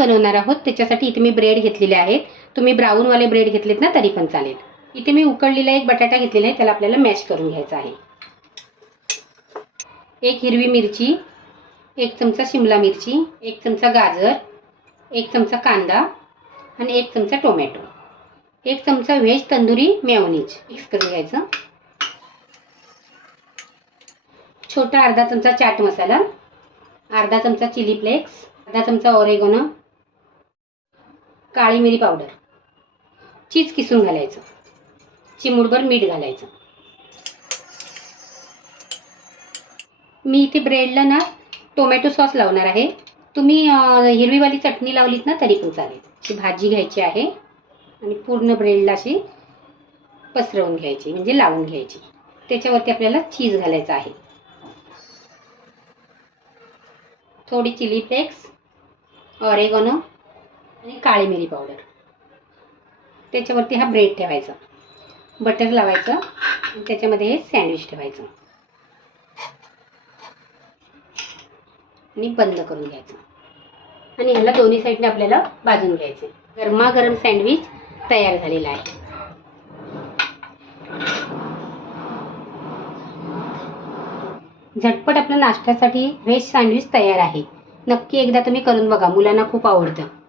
बनवणार आहोत त्याच्यासाठी इथे मी ब्रेड घेतलेले आहेत. तुम्ही ब्राऊनवाले ब्रेड घेतलेत ना तरी पण चालेल. इथे मी उकडलेला एक बटाटा घेतलेला आहे त्याला आपल्याला मॅश करून घ्यायचा आहे. एक हिरवी मिरची एक चमचा शिमला मिरची एक चमचा गाजर एक चमचा कांदा आणि एक चमचा टोमॅटो. एक चमचा व्हेज तंदुरी मेवनीज मिक्स करून घ्यायचं. छोटा अर्धा चमचा चाट मसाला अर्धा चमचा चिली फ्लेक्स अर्धा चमचा ऑरेगोनो काळी मिरी पावडर. चीज किसून घालायचं. चिमूडभर मीठ घालायचं. मी इथे ब्रेडला ना टोमॅटो सॉस लावणार आहे. तुम्ही हिरवीवाली चटणी लावलीत ना तरी पण चालेल. अशी भाजी घ्यायची आहे. आणि पूर्ण ब्रेडला अशी पसरवून घ्यायची म्हणजे लावून घ्यायची. त्याच्यावरती आपल्याला चीज घालायचं आहे. थोडी चिली फ्लेक्स ऑरेगोनो आणि काळी मिरी पावडर त्याच्यावरती हा ब्रेड ठेवायचा. बटर लावायचं. आणि त्याच्यामध्ये हे सँडविच ठेवायचं. आणि बंद करून घ्यायचं. आणि ह्याला दोन्ही साईडने आपल्याला भाजून घ्यायचे. गरमागरम सँडविच तयार झालेला आहे. झटपट आपल्या नाश्त्यासाठी व्हेज सँडविच तयार आहे. नक्की एकदा तुम्ही करून बघा. मुलांना खूप आवडतं.